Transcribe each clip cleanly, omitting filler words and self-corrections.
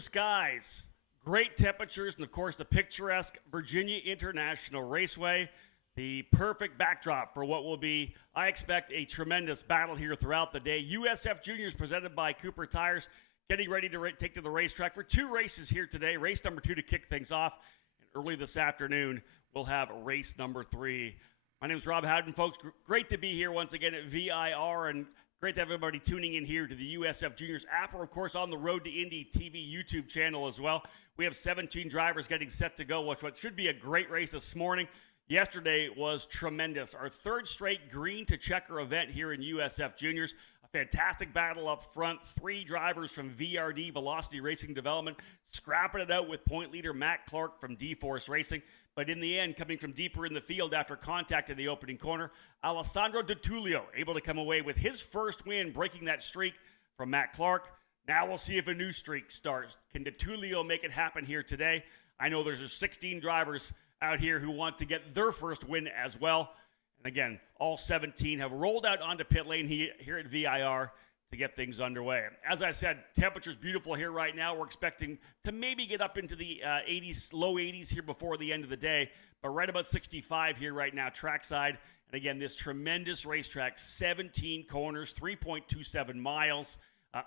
blue skies, great temperatures, and of course the picturesque Virginia International Raceway. The perfect backdrop for what will be, I expect, a tremendous battle here throughout the day. USF Juniors presented by Cooper Tires, getting ready to take to the racetrack for two races here today. Race number 2 to kick things off. And early this afternoon, we'll have race number 3. My name is Rob Howden, folks. Great to be here once again at VIR, and great to have everybody tuning in here to the USF Juniors app, or of course on the Road to Indy TV YouTube channel as well. We have 17 drivers getting set to go, what should be a great race this morning. Yesterday was tremendous. Our third straight green to checker event here in USF Juniors. A fantastic battle up front. 3 drivers from VRD, Velocity Racing Development, scrapping it out with point leader Matt Clark from D-Force Racing. But in the end, coming from deeper in the field after contact in the opening corner, Alessandro DiTullio able to come away with his first win, breaking that streak from Matt Clark. Now we'll see if a new streak starts. Can DiTullio make it happen here today? I know there's 16 drivers out here who want to get their first win as well. And again, all 17 have rolled out onto pit lane here at VIR to get things underway. As I said, temperature's beautiful here right now. We're expecting to maybe get up into the 80s, low 80s here before the end of the day, but right about 65 here right now, trackside. And again, this tremendous racetrack, 17 corners, 3.27 miles,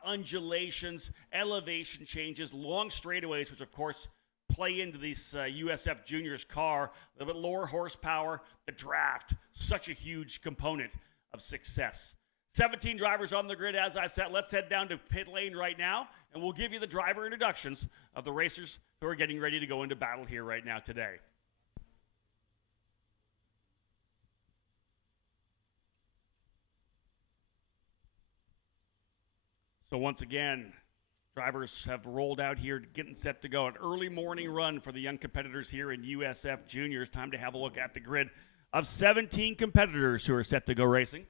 undulations, elevation changes, long straightaways, which of course play into this USF Juniors car, a little bit lower horsepower, the draft, such a huge component of success. 17 drivers on the grid, as I said. Let's head down to pit lane right now, and we'll give you the driver introductions of the racers who are getting ready to go into battle here right now today. So once again, drivers have rolled out here, getting set to go. An early morning run for the young competitors here in USF Juniors. Time to have a look at the grid of 17 competitors who are set to go racing.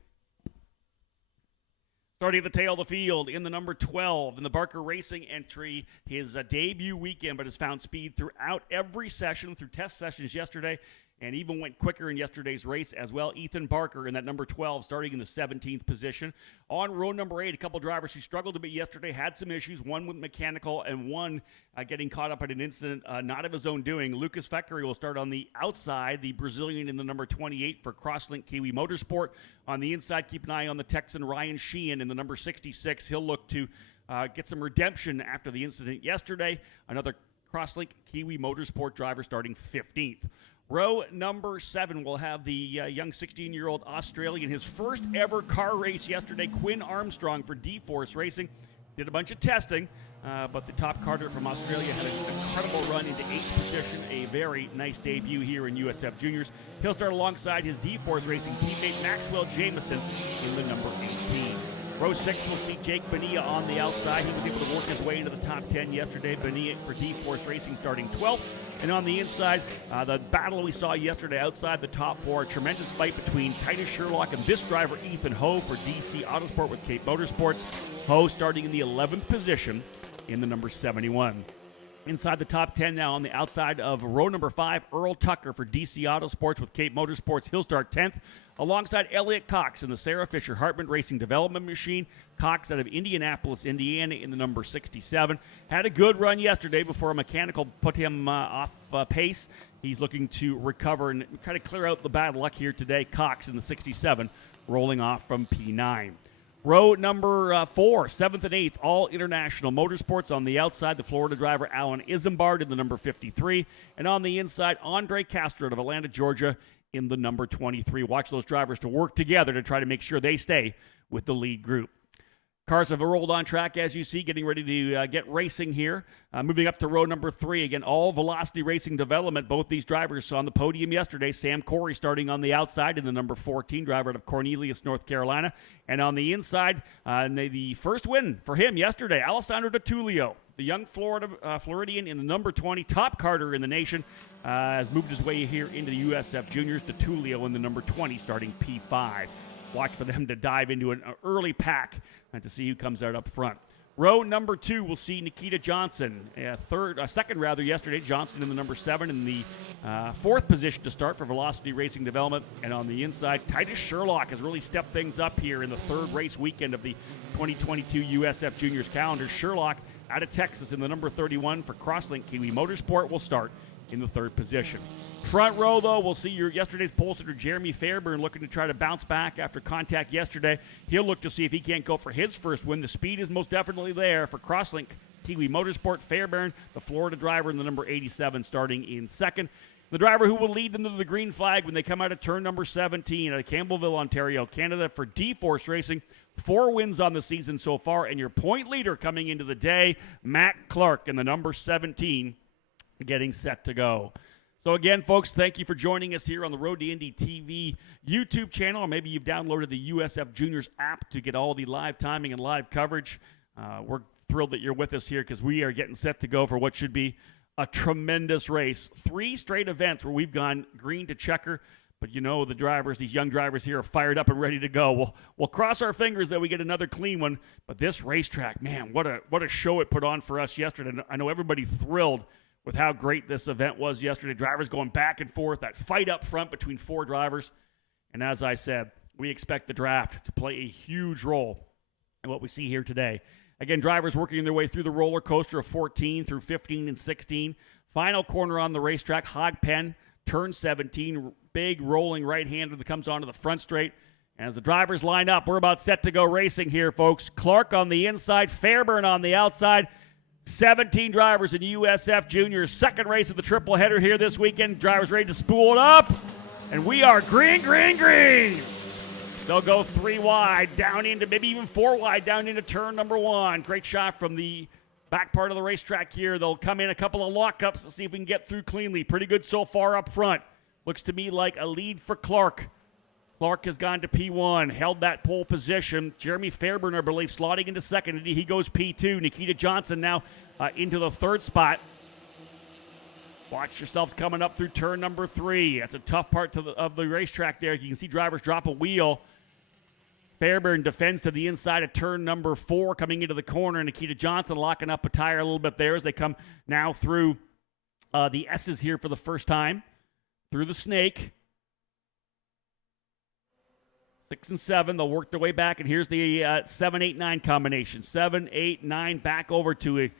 Starting at the tail of the field in the number 12 in the Barker Racing entry, his debut weekend, but has found speed throughout every session, through test sessions yesterday, and even went quicker in yesterday's race as well. Ethan Barker in that number 12, starting in the 17th position. On row number 8, a couple drivers who struggled a bit yesterday, had some issues, one with mechanical and one getting caught up in an incident not of his own doing. Lucas Feckery will start on the outside, the Brazilian in the number 28 for Crosslink Kiwi Motorsport. On the inside, keep an eye on the Texan Ryan Sheehan in the number 66. He'll look to get some redemption after the incident yesterday. Another Crosslink Kiwi Motorsport driver starting 15th. Row number 7 will have the young 16-year-old Australian, his first ever car race yesterday, Quinn Armstrong for D-Force Racing. Did a bunch of testing, but the top carter from Australia had an incredible run into 8th position, a very nice debut here in USF Juniors. He'll start alongside his D-Force Racing teammate Maxwell Jameson in the number 18. Row 6 will see Jake Bonilla on the outside. He was able to work his way into the top 10 yesterday. Bonilla for D-Force Racing starting 12th. And on the inside, the battle we saw yesterday outside the top 4, a tremendous fight between Titus Sherlock and this driver, Ethan Ho, for DC Autosport with Cape Motorsports. Ho starting in the 11th position in the number 71. Inside the top 10 now on the outside of row number 5, Earl Tucker for DC Autosports with Cape Motorsports. He'll start 10th. Alongside Elliot Cox in the Sarah Fisher Hartman Racing Development Machine. Cox out of Indianapolis, Indiana in the number 67. Had a good run yesterday before a mechanical put him off pace. He's looking to recover and kind of clear out the bad luck here today. Cox in the 67 rolling off from P9. Row number 4, 7th and 8th, all international motorsports. On the outside, the Florida driver Alan Isambard in the number 53. And on the inside, Andre Castro of Atlanta, Georgia in the number 23. Watch those drivers to work together to try to make sure they stay with the lead group. Cars have rolled on track, as you see, getting ready to get racing here. Moving up to row number 3. Again, all Velocity Racing Development. Both these drivers on the podium yesterday. Sam Corey starting on the outside in the number 14, driver out of Cornelius, North Carolina. And on the inside, the first win for him yesterday, Alessandro DiTullio, the young Floridian in the number 20, top carter in the nation, has moved his way here into the USF Juniors. DiTullio in the number 20, starting P5. Watch for them to dive into an early pack to see who comes out up front. Row number 2 will see Nikita Johnson. Second yesterday. Johnson in the number 7 in the 4th position to start for Velocity Racing Development. And on the inside, Titus Sherlock has really stepped things up here in the 3rd race weekend of the 2022 USF Juniors calendar. Sherlock out of Texas in the number 31 for Crosslink Kiwi Motorsport will start in the 3rd position. Front row, though, we'll see yesterday's pole sitter Jeremy Fairbairn looking to try to bounce back after contact yesterday. He'll look to see if he can't go for his first win. The speed is most definitely there for Crosslink Kiwi Motorsport. Fairbairn, the Florida driver in the number 87, starting in 2nd. The driver who will lead them to the green flag when they come out of turn number 17 out of Campbellville, Ontario, Canada for D-Force Racing. 4 wins on the season so far, and your point leader coming into the day, Matt Clark in the number 17, getting set to go. So again, folks, thank you for joining us here on the Road to Indy TV YouTube channel, or maybe you've downloaded the USF Juniors app to get all the live timing and live coverage. We're thrilled that you're with us here because we are getting set to go for what should be a tremendous race. 3 straight events where we've gone green to checker, but you know the drivers, these young drivers here are fired up and ready to go. We'll cross our fingers that we get another clean one, but this racetrack, man, what a show it put on for us yesterday. I know everybody's thrilled with how great this event was yesterday. Drivers going back and forth, that fight up front between 4 drivers. And as I said, we expect the draft to play a huge role in what we see here today. Again, drivers working their way through the roller coaster of 14 through 15 and 16. Final corner on the racetrack, Hog Pen, turn 17, big rolling right-hander that comes onto the front straight. As the drivers line up, we're about set to go racing here, folks. Clark on the inside, Fairbairn on the outside. 17 drivers in USF Juniors. 2nd race of the triple header here this weekend. Drivers ready to spool it up. And we are green, green, green. They'll go 3 wide, down into maybe even 4 wide, down into turn number 1. Great shot from the back part of the racetrack here. They'll come in a couple of lockups to see if we can get through cleanly. Pretty good so far up front. Looks to me like a lead for Clark. Clark has gone to P1, held that pole position. Jeremy Fairbairn, I believe, slotting into 2nd. He goes P2. Nikita Johnson now into the 3rd spot. Watch yourselves coming up through turn number 3. That's a tough part of the racetrack there. You can see drivers drop a wheel. Fairbairn defends to the inside of turn number 4, coming into the corner. Nikita Johnson locking up a tire a little bit there as they come now through the S's here for the first time. Through the snake. 6 and 7, they'll work their way back, and here's the 7, 8, 9 combination. 7, 8, 9, back over to a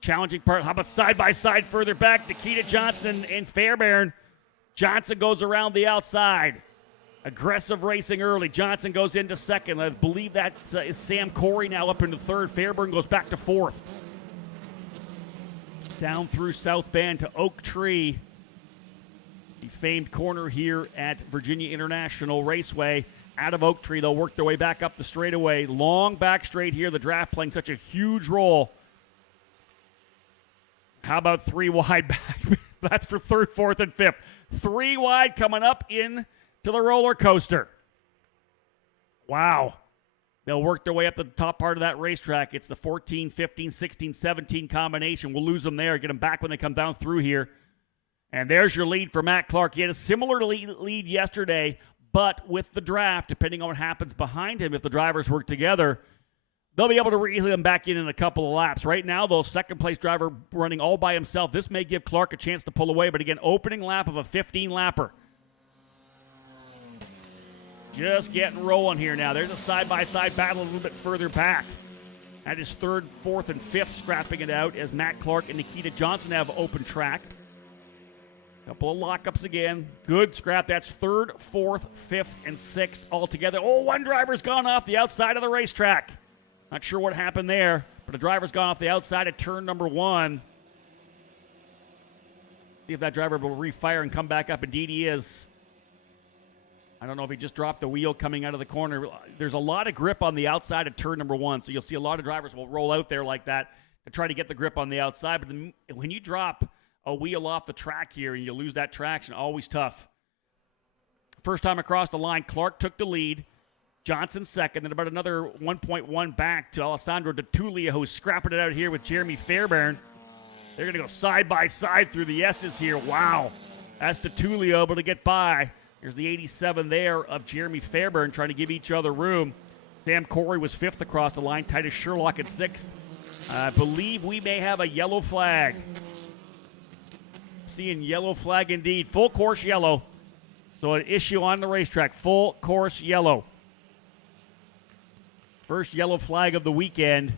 challenging part. How about side by side further back? Nikita Johnson and Fairbairn. Johnson goes around the outside. Aggressive racing early. Johnson goes into 2nd. I believe that is Sam Corey now up into 3rd. Fairbairn goes back to 4th. Down through South Bend to Oak Tree. The famed corner here at Virginia International Raceway. Out of Oak Tree, they'll work their way back up the straightaway. Long back straight here. The draft playing such a huge role. How about 3 wide back? That's for 3rd, 4th, and 5th. 3 wide coming up in to the roller coaster. Wow. They'll work their way up to the top part of that racetrack. It's the 14, 15, 16, 17 combination. We'll lose them there. Get them back when they come down through here. And there's your lead for Matt Clark. He had a similar lead yesterday, but with the draft, depending on what happens behind him, if the drivers work together, they'll be able to reel him back in a couple of laps. Right now, though, 2nd place driver running all by himself. This may give Clark a chance to pull away, but again, opening lap of a 15-lapper. Just getting rolling here now. There's a side-by-side battle a little bit further back. That is 3rd, 4th, and 5th scrapping it out as Matt Clark and Nikita Johnson have open track. Couple of lockups again. Good scrap. That's 3rd, 4th, 5th, and 6th all together. Oh, one driver's gone off the outside of the racetrack. Not sure what happened there, but a driver's gone off the outside of turn number 1. See if that driver will refire and come back up. Indeed he is. I don't know if he just dropped the wheel coming out of the corner. There's a lot of grip on the outside of turn number 1, so you'll see a lot of drivers will roll out there like that to try to get the grip on the outside. But when you drop a wheel off the track here and you lose that traction, always tough. First time across the line, Clark took the lead. Johnson 2nd, then about another 1.1 back to Alessandro DeTulia, who's scrapping it out here with Jeremy Fairbairn. They're going to go side by side through the S's here. Wow. That's DeTulia able to get by. Here's the 87 there of Jeremy Fairbairn trying to give each other room. Sam Corey was 5th across the line. Titus Sherlock at 6th. I believe we may have a yellow flag. Seeing yellow flag indeed. Full course yellow. So an issue on the racetrack. Full course yellow. First yellow flag of the weekend.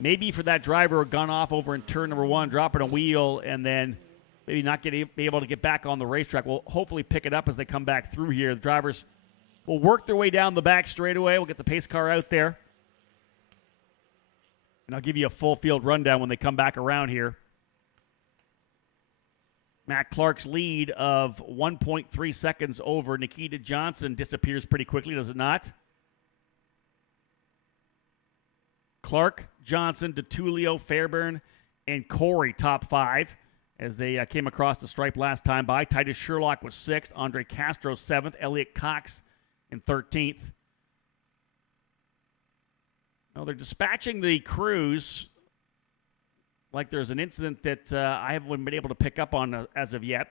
Maybe for that driver who had gone off over in turn number 1, dropping a wheel, and then maybe not be able to get back on the racetrack. We'll hopefully pick it up as they come back through here. The drivers will work their way down the back straightaway. We'll get the pace car out there. And I'll give you a full field rundown when they come back around here. Matt Clark's lead of 1.3 seconds over Nikita Johnson disappears pretty quickly, does it not? Clark, Johnson, DeTulio, Fairburn, and Corey top 5 as they came across the stripe last time by. Titus Sherlock was 6th, Andre Castro 7th, Elliot Cox in 13th. Now they're dispatching the crews like there's an incident that I haven't been able to pick up on as of yet.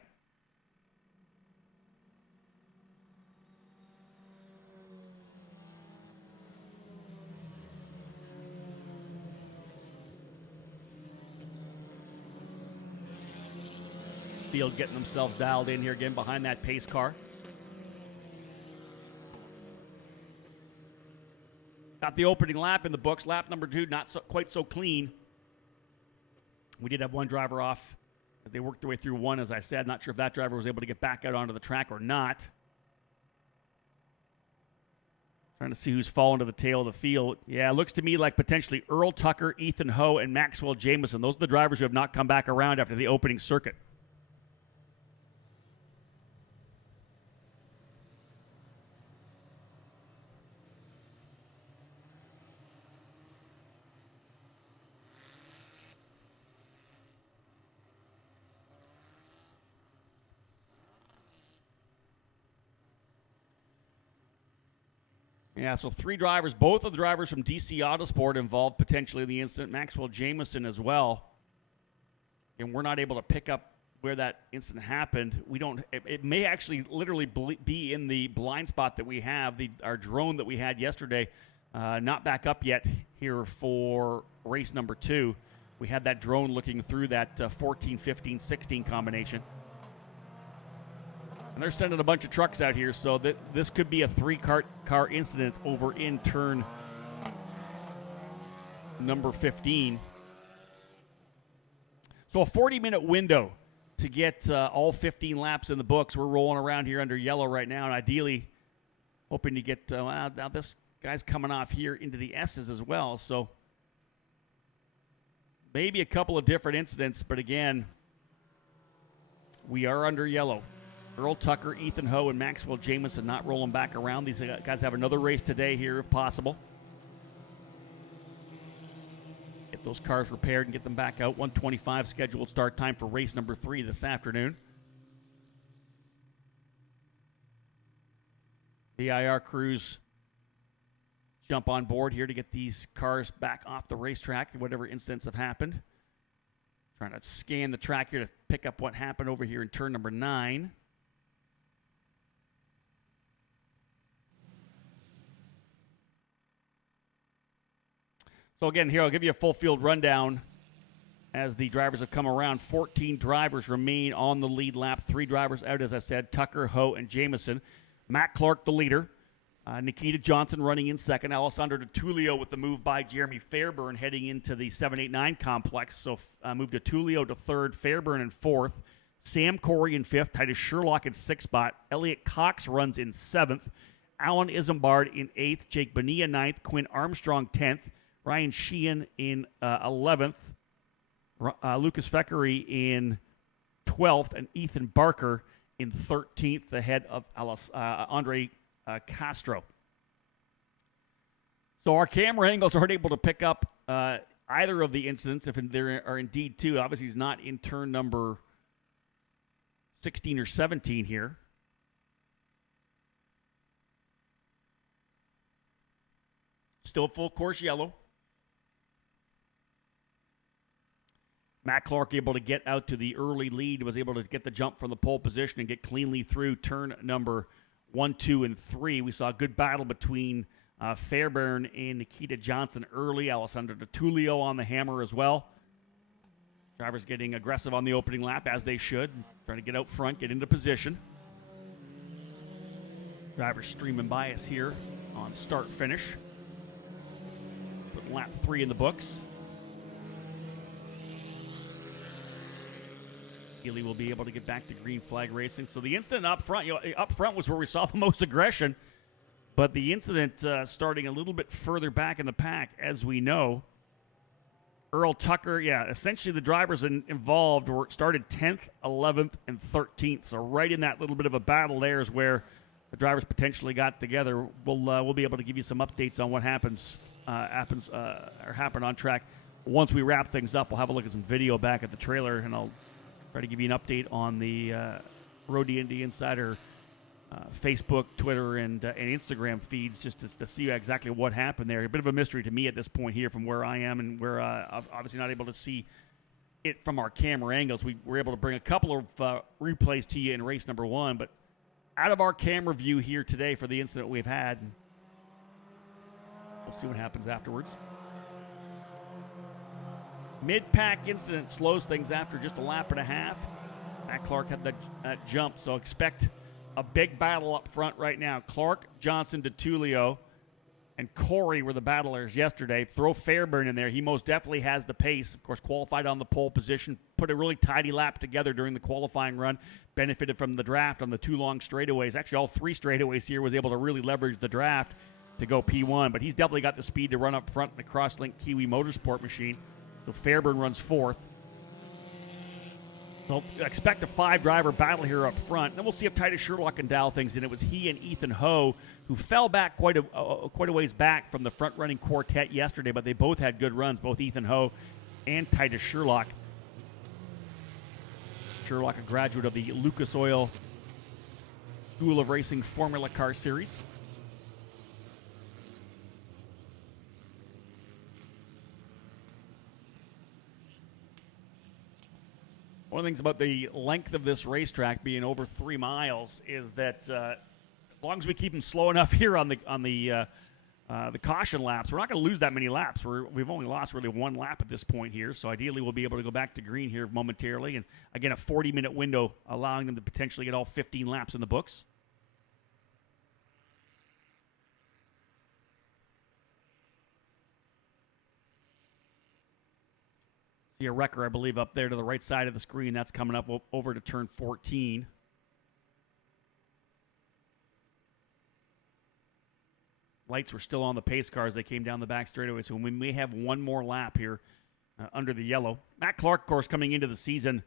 Field getting themselves dialed in here again behind that pace car. Got the opening lap in the books. Lap number 2, not quite so clean. We did have one driver off as they worked their way through 1, as I said. Not sure if that driver was able to get back out onto the track or not. Trying to see who's fallen to the tail of the field. Yeah, it looks to me like potentially Earl Tucker, Ethan Ho, and Maxwell Jameson. Those are the drivers who have not come back around after the opening circuit. Yeah, so 3 drivers, both of the drivers from DC Autosport involved potentially in the incident. Maxwell Jameson as well. And we're not able to pick up where that incident happened. It may actually literally be in the blind spot that we have, our drone that we had yesterday, not back up yet here for race number 2. We had that drone looking through that 14, 15, 16 combination. And they're sending a bunch of trucks out here, so that this could be a 3-car incident over in turn number 15. So a 40-minute window to get all 15 laps in the books. We're rolling around here under yellow right now, and ideally hoping to get now this guy's coming off here into the S's as well. So maybe a couple of different incidents, but again, we are under yellow. Earl Tucker, Ethan Ho, and Maxwell Jameson not rolling back around. These guys have another race today here if possible. Get those cars repaired and get them back out. 1:25 scheduled start time for race number 3 this afternoon. VIR crews jump on board here to get these cars back off the racetrack, whatever incidents have happened. Trying to scan the track here to pick up what happened over here in turn number 9. So again, here I'll give you a full field rundown as the drivers have come around. 14 drivers remain on the lead lap. 3 drivers out, as I said, Tucker, Ho, and Jameson. Matt Clark, the leader. Nikita Johnson running in second. Alessandro DeTulio with the move by Jeremy Fairburn heading into the 789 complex. So move DeTulio to third, Fairburn in fourth. Sam Corey in fifth. Titus Sherlock in sixth spot. Elliot Cox runs in seventh. Alan Isambard in eighth. Jake Bonilla ninth. Quinn Armstrong 10th. Ryan Sheehan in 11th, Lucas Feckery in 12th, and Ethan Barker in 13th, ahead of Andre Castro. So our camera angles aren't able to pick up either of the incidents, if there are indeed 2. Obviously, he's not in turn number 16 or 17 here. Still full course yellow. Matt Clark able to get out to the early lead, was able to get the jump from the pole position and get cleanly through turn number 1, 2, and 3. We saw a good battle between Fairbairn and Nikita Johnson early. Alessandro DiTullio on the hammer as well. Drivers getting aggressive on the opening lap, as they should. Trying to get out front, get into position. Drivers streaming by us here on start-finish. Put lap 3 in the books. Healy will be able to get back to green flag racing. So the incident up front, up front was where we saw the most aggression. But the incident starting a little bit further back in the pack, as we know. Earl Tucker, essentially the drivers involved started 10th, 11th, and 13th. So right in that little bit of a battle there is where the drivers potentially got together. We'll be able to give you some updates on what happened on track. Once we wrap things up, we'll have a look at some video back at the trailer, and I'll try to give you an update on the Road D&D Insider Facebook, Twitter, and Instagram feeds just to see exactly what happened there. A bit of a mystery to me at this point here from where I am, and we're obviously not able to see it from our camera angles. We were able to bring a couple of replays to you in race number 1, but out of our camera view here today for the incident we've had, we'll see what happens afterwards. Mid-pack incident slows things after just a lap and a half. Matt Clark had that jump, so expect a big battle up front right now. Clark, Johnson, DiTullio, and Corey were the battlers yesterday. Throw Fairbairn in there. He most definitely has the pace. Of course, qualified on the pole position. Put a really tidy lap together during the qualifying run. Benefited from the draft on the 2 long straightaways. Actually, all 3 straightaways here was able to really leverage the draft to go P1. But he's definitely got the speed to run up front in the Crosslink Kiwi Motorsport machine. So Fairbairn runs 4th. So expect a 5-driver battle here up front. Then we'll see if Titus Sherlock can dial things in. It was he and Ethan Ho who fell back quite a ways back from the front-running quartet yesterday, but they both had good runs, both Ethan Ho and Titus Sherlock. Sherlock, a graduate of the Lucas Oil School of Racing Formula Car Series. One of the things about the length of this racetrack being over 3 miles is that as long as we keep them slow enough here on the caution laps, we're not going to lose that many laps. We've only lost really 1 lap at this point here, so ideally we'll be able to go back to green here momentarily. And again, a 40-minute window allowing them to potentially get all 15 laps in the books. See a wrecker, I believe, up there to the right side of the screen. That's coming up over to turn 14. Lights were still on the pace cars. They came down the back straightaway, so we may have 1 more lap here under the yellow. Matt Clark, of course, coming into the season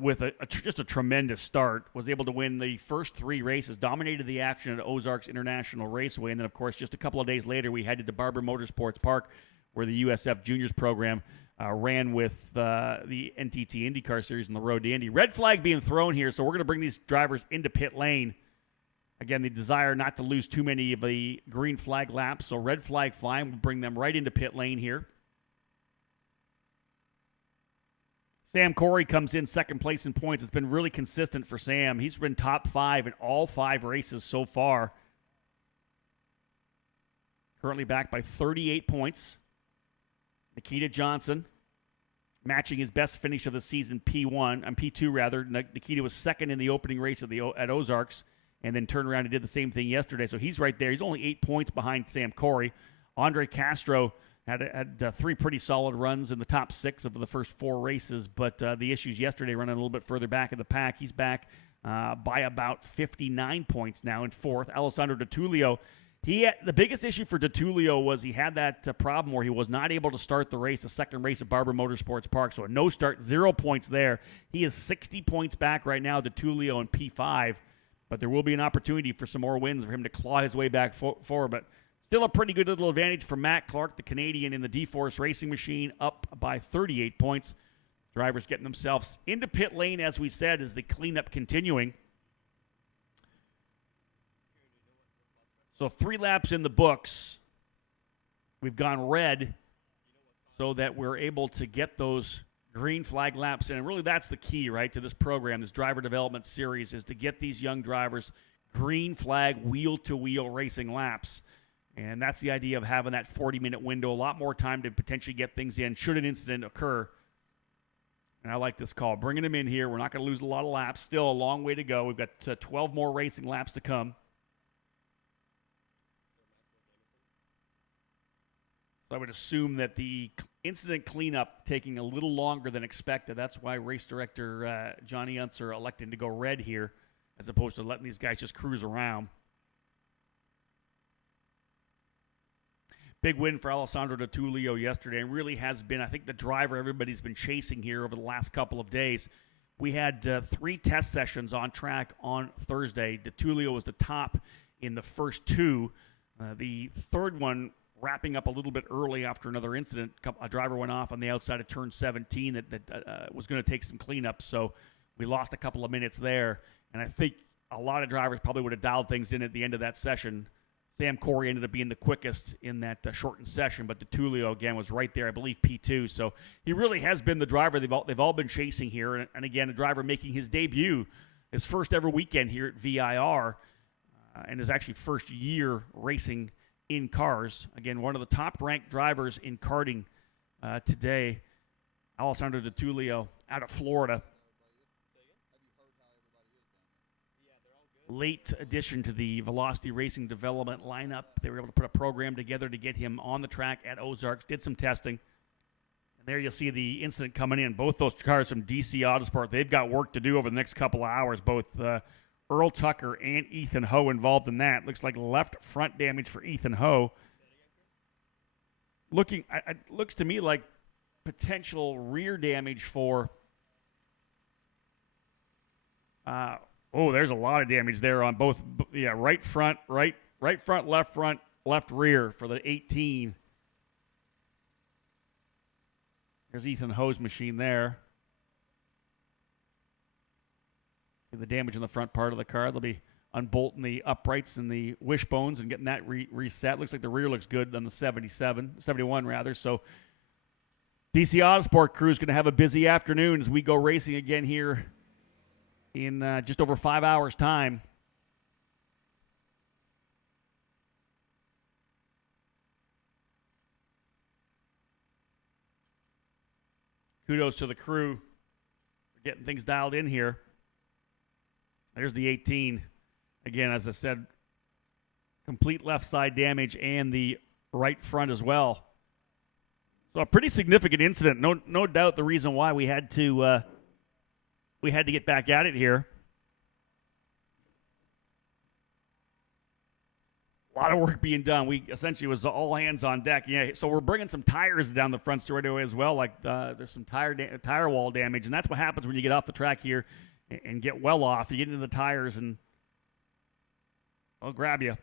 with just a tremendous start, was able to win the first 3 races, dominated the action at Ozarks International Raceway, and then, of course, just a couple of days later, we headed to Barber Motorsports Park, where the USF Juniors program ran with the NTT IndyCar Series in the Road to Indy. Red flag being thrown here, so we're going to bring these drivers into pit lane. Again, the desire not to lose too many of the green flag laps, so red flag flying will bring them right into pit lane here. Sam Corey comes in second place in points. It's been really consistent for Sam. He's been top 5 in all 5 races so far. Currently back by 38 points. Nikita Johnson matching his best finish of the season, P2 rather. Nikita was second in the opening race at Ozarks and then turned around and did the same thing yesterday. So he's right there. He's only 8 points behind Sam Corey. Andre Castro had 3 pretty solid runs in the top 6 of the first 4 races, but the issues yesterday running a little bit further back in the pack. He's back by about 59 points now in 4th. Alessandro DiTullio, the biggest issue for DiTullio was he had that problem where he was not able to start the second race at Barber Motorsports Park. So a no start, 0 points there. He is 60 points back right now, DiTullio in P5. But there will be an opportunity for some more wins for him to claw his way back forward. But still a pretty good little advantage for Matt Clark, the Canadian in the D-Force Racing Machine, up by 38 points. Drivers getting themselves into pit lane, as we said, as the cleanup continuing. So 3 laps in the books. We've gone red so that we're able to get those green flag laps in. And really that's the key, right, to this program, this driver development series, is to get these young drivers green flag wheel-to-wheel racing laps. And that's the idea of having that 40-minute window, a lot more time to potentially get things in should an incident occur. And I like this call. Bringing him in here. We're not going to lose a lot of laps. Still a long way to go. We've got 12 more racing laps to come. So I would assume that the incident cleanup taking a little longer than expected. That's why race director Johnny Unser electing to go red here as opposed to letting these guys just cruise around. Big win for Alessandro Di Tullio yesterday, and really has been, I think, the driver everybody's been chasing here over the last couple of days. We had 3 test sessions on track on Thursday. Di Tullio was the top in the first 2. The third one wrapping up a little bit early after another incident. A driver went off on the outside of turn 17 that was going to take some cleanup, so we lost a couple of minutes there. And I think a lot of drivers probably would have dialed things in at the end of that session. Sam Corey ended up being the quickest in that shortened session, but Di Tullio, again, was right there, I believe, P2. So he really has been the driver they've all been chasing here. And again, a driver making his debut, his first ever weekend here at VIR, and his actually first year racing in cars. Again, one of the top-ranked drivers in karting today, Alessandro Di Tullio out of Florida. Late addition to the Velocity Racing development lineup. They were able to put a program together to get him on the track at Ozarks, did some testing. And there you'll see the incident coming in. Both those cars from DC Autosport, they've got work to do over the next couple of hours. Both Earl Tucker and Ethan Ho involved in that. Looks like left front damage for Ethan Ho. It looks to me like potential rear damage for there's a lot of damage there on both. Yeah, right front, left rear for the 18. There's Ethan Ho's machine there. See the damage in the front part of the car. They'll be unbolting the uprights and the wishbones and getting that reset. Looks like the rear looks good on the 71 rather. So DC Autosport crew is going to have a busy afternoon as we go racing again here in just over 5 hours' time. Kudos to the crew for getting things dialed in here. There's the 18. Again, as I said, complete left side damage and the right front as well. So a pretty significant incident. No doubt the reason why we had to get back at it here. A lot of work being done. We essentially was all hands on deck. Yeah, so we're bringing some tires down the front straightaway as well. Like there's some tire wall damage, and that's what happens when you get off the track here and get well off. You get into the tires, and I'll grab you.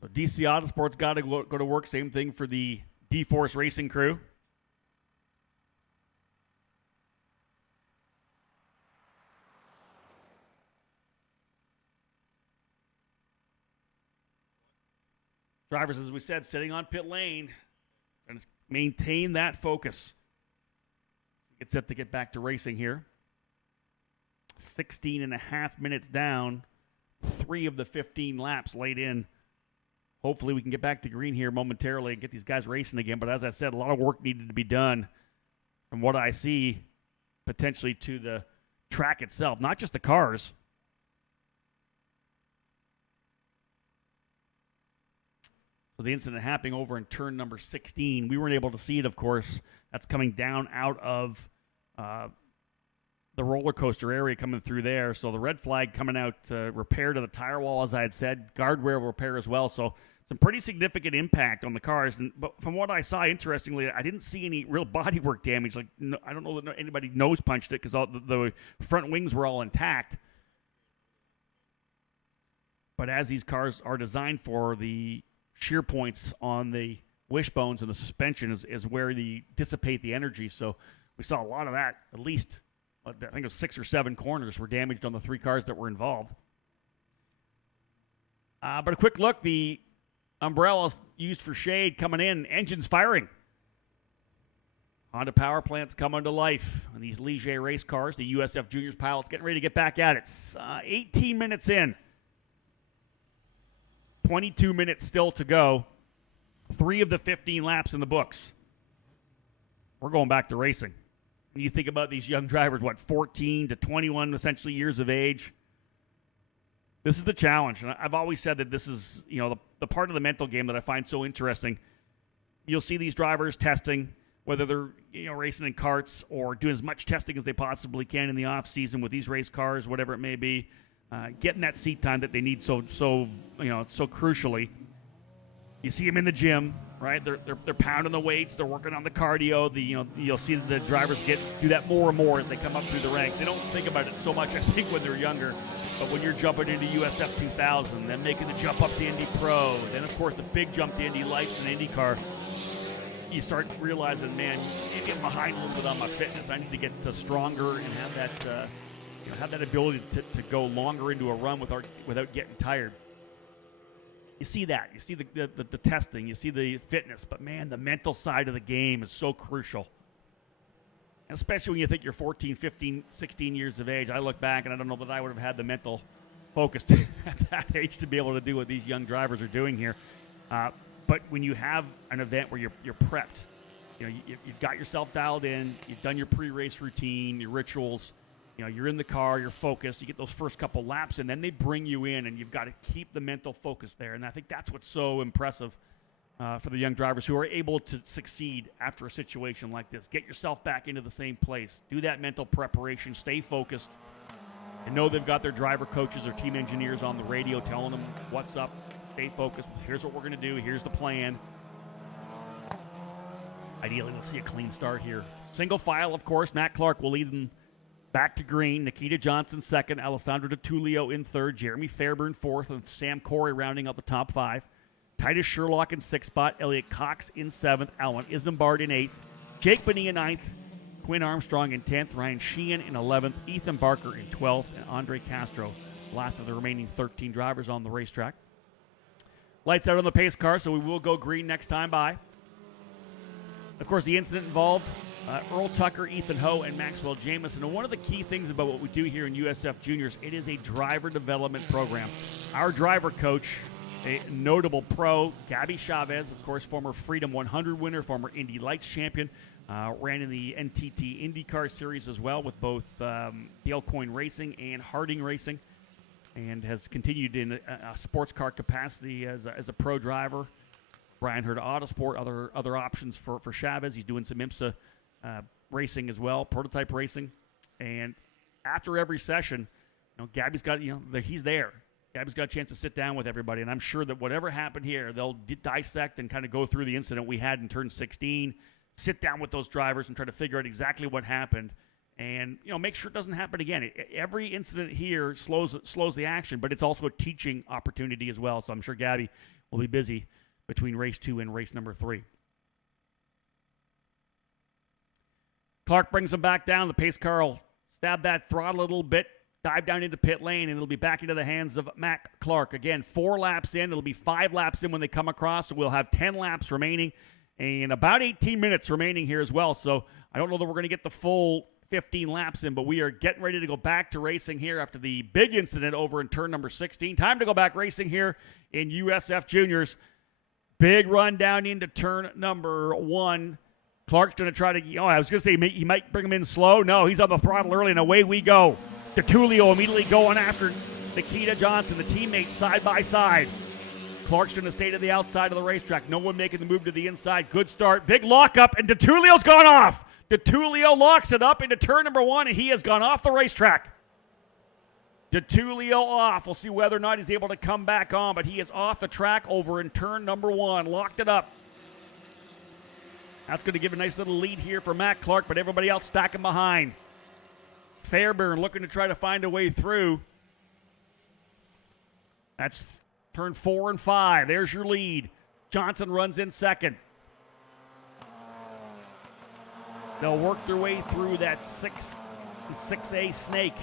So DC Autosport's got to go to work. Same thing for the D-Force Racing crew. Drivers, as we said, sitting on pit lane, and maintain that focus. Get set to get back to racing here. 16 and a half minutes down, 3 of the 15 laps laid in. Hopefully we can get back to green here momentarily and get these guys racing again. But as I said, a lot of work needed to be done from what I see potentially to the track itself, not just the cars. So the incident happening over in turn number 16. We weren't able to see it, of course. That's coming down out of the roller coaster area coming through there. So the red flag coming out, repair to the tire wall, as I had said, guardrail repair as well. So some pretty significant impact on the cars. But from what I saw, interestingly, I didn't see any real bodywork damage. Like I don't know that anybody nose punched it because the front wings were all intact. But as these cars are designed for, the shear points on the wishbones and the suspension is where they dissipate the energy. So we saw a lot of that. At least, I think it was 6 or 7 corners were damaged on the 3 cars that were involved. But a quick look, the umbrellas used for shade coming in, engines firing. Honda power plants coming to life on these Ligier race cars. The USF Juniors pilots getting ready to get back at it. It's 18 minutes in. 22 minutes still to go. 3 of the 15 laps in the books. We're going back to racing. When you think about these young drivers, 14 to 21 essentially years of age, this is the challenge. And I've always said that this is, the part of the mental game that I find so interesting. You'll see these drivers testing, whether they're racing in karts or doing as much testing as they possibly can in the off season with these race cars, whatever it may be, getting that seat time that they need so crucially. You see them in the gym, right? They're pounding the weights, they're working on the cardio. You'll see the drivers do that more and more as they come up through the ranks. They don't think about it so much, I think, when they're younger. But when you're jumping into USF 2000, then making the jump up to Indy Pro, then of course the big jump to Indy Lights and IndyCar, you start realizing, man, I'm getting behind a little bit on my fitness. I need to get stronger and have that ability to go longer into a run without getting tired. You see that. You see the testing. You see the fitness. But, man, the mental side of the game is so crucial. And especially when you think you're 14, 15, 16 years of age. I look back, and I don't know that I would have had the mental focus at that age to be able to do what these young drivers are doing here. But when you have an event where you're prepped, you've got yourself dialed in, you've done your pre-race routine, your rituals, you're in the car, you're focused, you get those first couple laps, and then they bring you in, and you've got to keep the mental focus there. And I think that's what's so impressive for the young drivers who are able to succeed after a situation like this. Get yourself back into the same place. Do that mental preparation. Stay focused. And know they've got their driver coaches or team engineers on the radio telling them what's up. Stay focused. Here's what we're going to do. Here's the plan. Ideally, we'll see a clean start here. Single file, of course. Matt Clark will lead them back to green. Nikita Johnson second. Alessandro DiTullio in third. Jeremy Fairburn fourth. And Sam Corey rounding out the top 5. Titus Sherlock in 6th spot. Elliot Cox in 7th. Alan Isambard in 8th. Jake Bonilla in 9th. Quinn Armstrong in 10th. Ryan Sheehan in 11th. Ethan Barker in 12th. And Andre Castro, last of the remaining 13 drivers on the racetrack. Lights out on the pace car, so we will go green next time by. Of course, the incident involved Earl Tucker, Ethan Ho, and Maxwell Jamison. And one of the key things about what we do here in USF Juniors, it is a driver development program. Our driver coach, a notable pro, Gabby Chavez, of course, former Freedom 100 winner, former Indy Lights champion, ran in the NTT IndyCar Series as well with both Dale Coyne Racing and Harding Racing, and has continued in a sports car capacity as a pro driver. Brian Hurd Autosport, other options for Chavez. He's doing some IMSA racing as well, prototype racing. And after every session, Gabby's got, he's there. Gabby's got a chance to sit down with everybody, and I'm sure that whatever happened here, they'll dissect and kind of go through the incident we had in turn 16, sit down with those drivers and try to figure out exactly what happened, and make sure it doesn't happen again. Every incident here slows the action, but it's also a teaching opportunity as well. So I'm sure Gabby will be busy between race 2 and race number 3. Clark brings him back down. The pace car will stab that throttle a little bit, dive down into pit lane, and it'll be back into the hands of Matt Clark. Again, 4 laps in. It'll be 5 laps in when they come across, so we'll have 10 laps remaining and about 18 minutes remaining here as well. So I don't know that we're going to get the full 15 laps in, but we are getting ready to go back to racing here after the big incident over in turn number 16. Time to go back racing here in USF Juniors. Big run down into turn number 1. Clark's going to try to, I was going to say he might bring him in slow. No, he's on the throttle early, and away we go. DiTullio immediately going after Nikita Johnson, the teammates side by side. Clark's going to stay to the outside of the racetrack. No one making the move to the inside. Good start. Big lockup, and DiTullio's gone off. DiTullio locks it up into turn number 1, and he has gone off the racetrack. DiTullio off. We'll see whether or not he's able to come back on, but he is off the track over in turn number 1. Locked it up. That's going to give a nice little lead here for Matt Clark, but everybody else stacking behind. Fairburn looking to try to find a way through. That's turn 4 and 5. There's your lead. Johnson runs in second. They'll work their way through that 6A snake.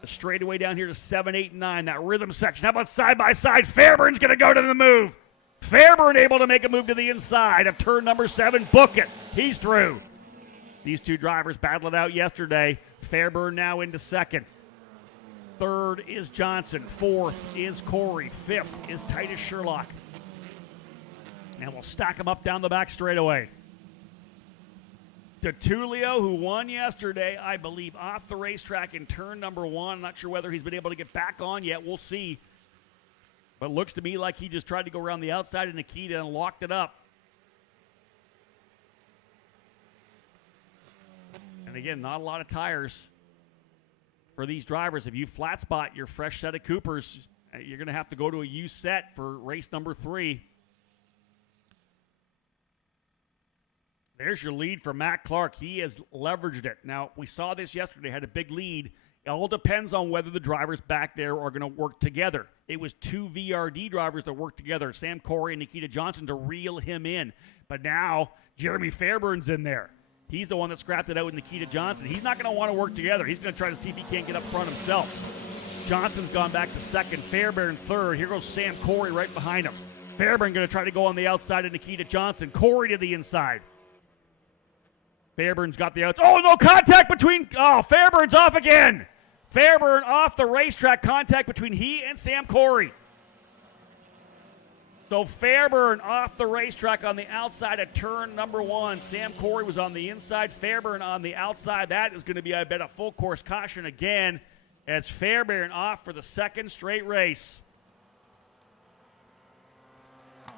The straightaway down here to 7, 8, and 9. That rhythm section. How about side by side? Fairburn's going to go to the move. Fairburn able to make a move to the inside of turn number 7. Book it. He's through. These two drivers battled it out yesterday. Fairburn now into second. Third is Johnson. Fourth is Corey. Fifth is Titus Sherlock. And we'll stack them up down the back straightaway. DeTulio, who won yesterday, I believe, off the racetrack in turn number 1. I'm not sure whether he's been able to get back on yet. We'll see. But it looks to me like he just tried to go around the outside of Nikita and locked it up. And again, not a lot of tires for these drivers. If you flat spot your fresh set of Coopers, you're going to have to go to a used set for race number 3. There's your lead for Matt Clark. He has leveraged it. Now, we saw this yesterday, had a big lead. It all depends on whether the drivers back there are going to work together. It was 2 VRD drivers that worked together, Sam Corey and Nikita Johnson, to reel him in. But now, Jeremy Fairburn's in there. He's the one that scrapped it out with Nikita Johnson. He's not going to want to work together. He's going to try to see if he can't get up front himself. Johnson's gone back to second. Fairbairn third. Here goes Sam Corey right behind him. Fairbairn going to try to go on the outside of Nikita Johnson. Corey to the inside. Fairburn's got the outs. Oh, no contact between. Oh, Fairburn's off again. Fairbairn off the racetrack. Contact between he and Sam Corey. So Fairbairn off the racetrack on the outside of turn number 1. Sam Corey was on the inside. Fairbairn on the outside. That is going to be, I bet, a full course caution again as Fairbairn off for the second straight race.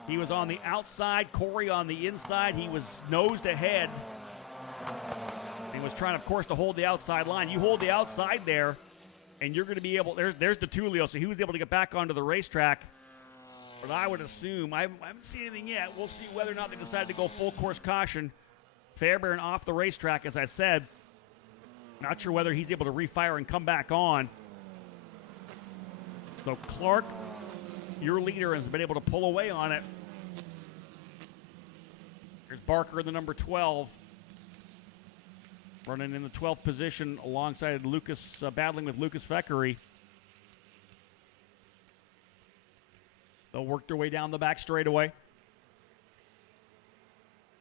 He was on the outside. Corey on the inside. He was nosed ahead. He was trying, of course, to hold the outside line. You hold the outside there, and you're going to be able. There's DeTulio, so he was able to get back onto the racetrack. But I would assume, I haven't seen anything yet. We'll see whether or not they decide to go full course caution. Fairbairn off the racetrack, as I said. Not sure whether he's able to refire and come back on. So Clark, your leader, has been able to pull away on it. There's Barker in the number 12. Running in the 12th position alongside Lucas, battling with Lucas Feckery. They'll work their way down the back straightaway.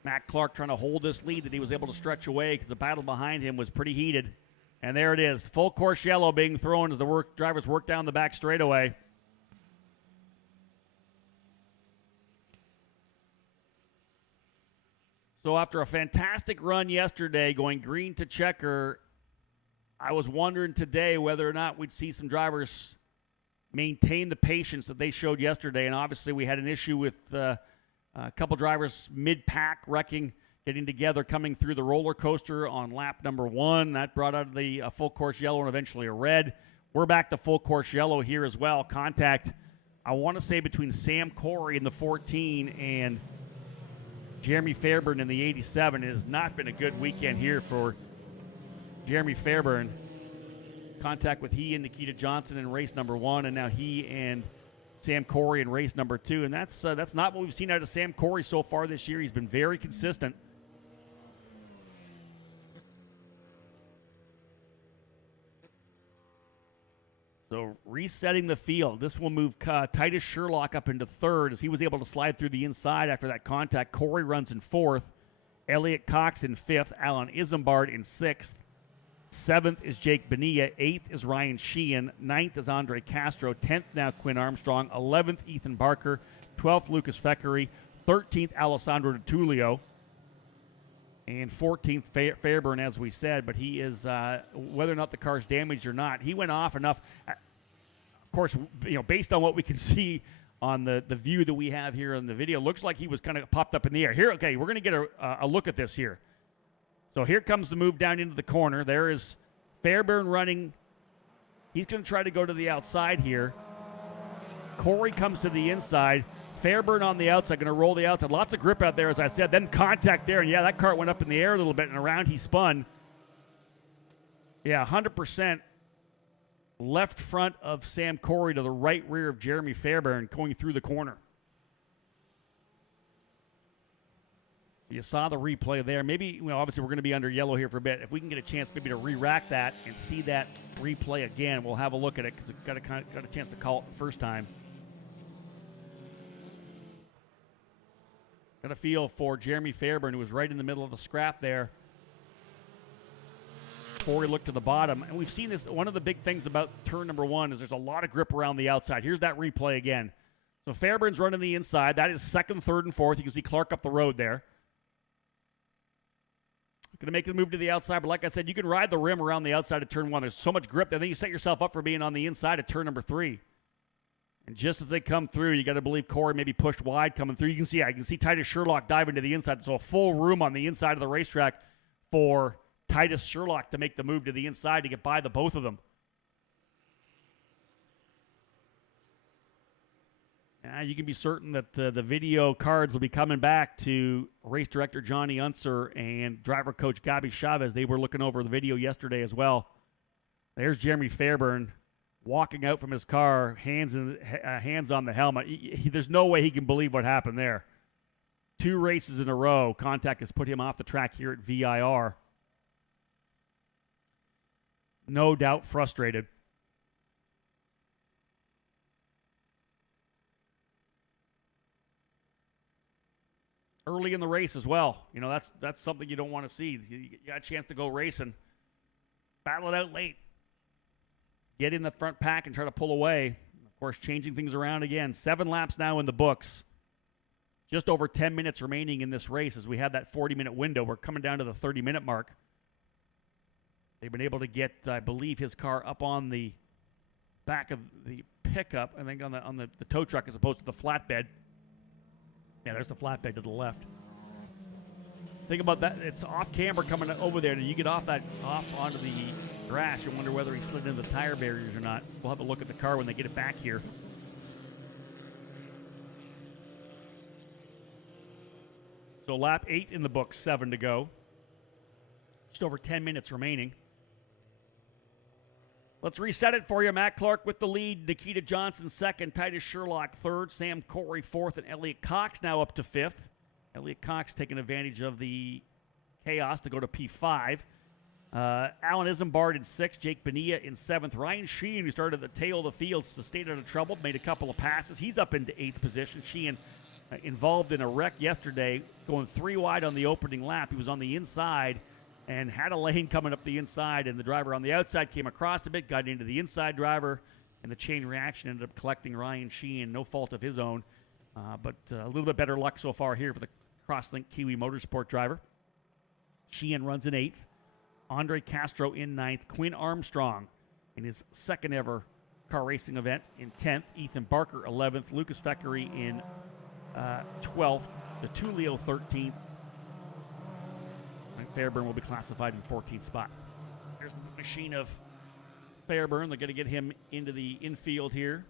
Matt Clark trying to hold this lead that he was able to stretch away because the battle behind him was pretty heated. And there it is. Full course yellow being thrown as the drivers work down the back straightaway. So after a fantastic run yesterday going green to checker, I was wondering today whether or not we'd see some drivers maintain the patience that they showed yesterday. And obviously we had an issue with a couple drivers mid-pack wrecking, getting together, coming through the roller coaster on lap number 1. That brought out the full course yellow and eventually a red. We're back to full course yellow here as well. Contact, I want to say, between Sam Corey in the 14 and Jeremy Fairbairn in the 87. It has not been a good weekend here for Jeremy Fairbairn. Contact with he and Nikita Johnson in race number 1, and now he and Sam Corey in race number 2. And that's not what we've seen out of Sam Corey so far this year. He's been very consistent. So resetting the field. This will move Titus Sherlock up into 3rd as he was able to slide through the inside after that contact. Corey runs in 4th. Elliot Cox in 5th. Alan Isambard in 6th. 7th is Jake Bonilla. 8th is Ryan Sheehan. 9th is Andre Castro. 10th now Quinn Armstrong. 11th Ethan Barker. 12th Lucas Feckery. 13th Alessandro DeTulio. And 14th Fairbairn, as we said, but he is, whether or not the car's damaged or not, he went off enough. Of course, based on what we can see on the view that we have here in the video, looks like he was kind of popped up in the air. Here, okay, we're going to get a look at this here. So here comes the move down into the corner. There is Fairbairn running. He's going to try to go to the outside here. Corey comes to the inside. Fairbairn on the outside, going to roll the outside. Lots of grip out there, as I said. Then contact there, and yeah, that cart went up in the air a little bit, and around he spun. Yeah, 100% left front of Sam Corey to the right rear of Jeremy Fairbairn going through the corner. So you saw the replay there. Maybe, obviously we're going to be under yellow here for a bit. If we can get a chance maybe to re-rack that and see that replay again, we'll have a look at it because we got a chance to call it the first time. Got a feel for Jeremy Fairbairn, who was right in the middle of the scrap there. Corey looked to the bottom. And we've seen this. One of the big things about turn number 1 is there's a lot of grip around the outside. Here's that replay again. So Fairbairn's running the inside. That is second, third, and fourth. You can see Clark up the road there. Going to make the move to the outside, but like I said, you can ride the rim around the outside of turn 1. There's so much grip that then you set yourself up for being on the inside of turn number 3. And just as they come through, you got to believe Corey maybe pushed wide coming through. You can see Titus Sherlock dive into the inside. So a full room on the inside of the racetrack for Titus Sherlock to make the move to the inside to get by the both of them. You can be certain that the video cards will be coming back to race director Johnny Unser and driver coach Gabi Chavez. They were looking over the video yesterday as well. There's Jeremy Fairbairn walking out from his car, hands on the helmet. There's no way he can believe what happened there. 2 races in a row, contact has put him off the track here at VIR. No doubt frustrated. Early in the race as well. You know, that's something you don't want to see. You got a chance to go racing. Battle it out late. Get in the front pack and try to pull away. Of course, changing things around again. 7 laps now in the books. Just over 10 minutes remaining in this race as we had that 40-minute window. We're coming down to the 30-minute mark. They've been able to get, I believe, his car up on the back of the pickup, I think on the tow truck as opposed to the flatbed. Yeah, there's the flatbed to the left. Think about that. It's off camber coming over there. And you get off onto the grass, you wonder whether he slid into the tire barriers or not. We'll have a look at the car when they get it back here. So lap 8 in the book, 7 to go. Just over 10 minutes remaining. Let's reset it for you. Matt Clark with the lead. Nikita Johnson second. Titus Sherlock third. Sam Corey fourth. And Elliot Cox now up to fifth. Elliot Cox taking advantage of the chaos to go to P5. Alan Isambard in sixth. Jake Bonilla in seventh. Ryan Sheehan, who started at the tail of the field, stayed out of trouble, made a couple of passes. He's up into eighth position. Sheehan involved in a wreck yesterday, going 3 wide on the opening lap. He was on the inside and had a lane coming up the inside, and the driver on the outside came across a bit, got into the inside driver, and the chain reaction ended up collecting Ryan Sheehan, no fault of his own. But a little bit better luck so far here for the Crosslink Kiwi Motorsport driver. Sheehan runs in eighth. Andre Castro in ninth. Quinn Armstrong in his second ever car racing event in 10th. Ethan Barker 11th. Lucas Feckery in 12th. DeTulio 13th. And Fairbairn will be classified in 14th spot. Here's the machine of Fairbairn. They're going to get him into the infield here.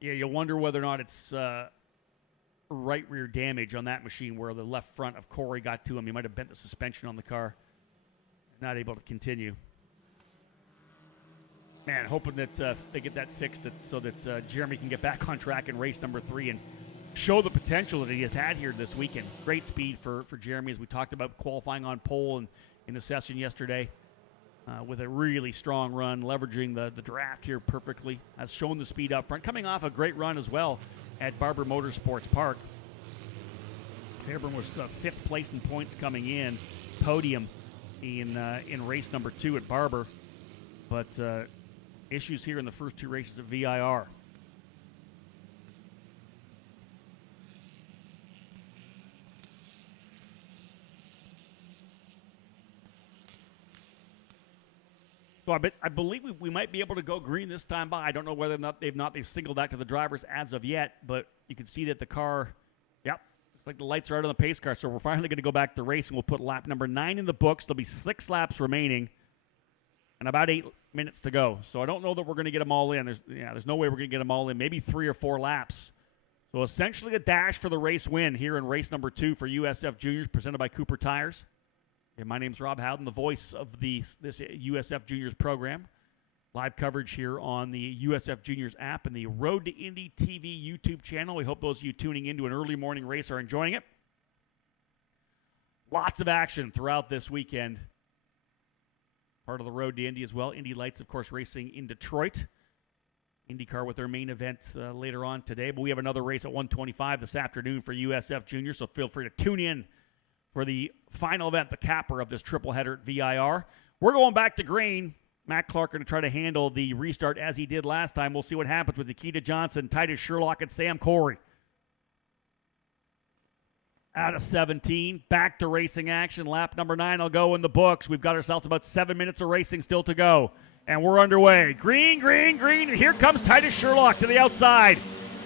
Yeah, you wonder whether or not it's right rear damage on that machine where the left front of Corey got to him. He might have bent the suspension on the car. Not able to continue. Man, hoping that they get that fixed so that Jeremy can get back on track in race number 3 and show the potential that he has had here this weekend. Great speed for Jeremy, as we talked about qualifying on pole in the session yesterday. With a really strong run, leveraging the draft here perfectly. Has shown the speed up front. Coming off a great run as well at Barber Motorsports Park. Fairbairn was 5th place in points coming in. Podium in race number 2 at Barber. But issues here in the first 2 races at VIR. So I believe we might be able to go green this time by. I don't know whether or not they've singled that to the drivers as of yet, but you can see that the car, yep, looks like the lights are out on the pace car. So we're finally going to go back to race, and we'll put lap number 9 in the books. There'll be 6 laps remaining and about 8 minutes to go. So I don't know that we're going to get them all in. There's no way we're going to get them all in. Maybe 3 or 4 laps. So essentially a dash for the race win here in race number 2 for USF Juniors, presented by Cooper Tires. My name's Rob Howden, the voice of this USF Juniors program. Live coverage here on the USF Juniors app and the Road to Indy TV YouTube channel. We hope those of you tuning into an early morning race are enjoying it. Lots of action throughout this weekend. Part of the Road to Indy as well. Indy Lights, of course, racing in Detroit. IndyCar with their main event later on today. But we have another race at 1:25 this afternoon for USF Junior, so feel free to tune in for the final event, the capper of this triple header at VIR. We're going back to green. Matt Clark going to try to handle the restart as he did last time. We'll see what happens with Nikita Johnson, Titus Sherlock, and Sam Corey. Out of 17, back to racing action. Lap number 9 will go in the books. We've got ourselves about 7 minutes of racing still to go. And we're underway. Green, green, green. And here comes Titus Sherlock to the outside.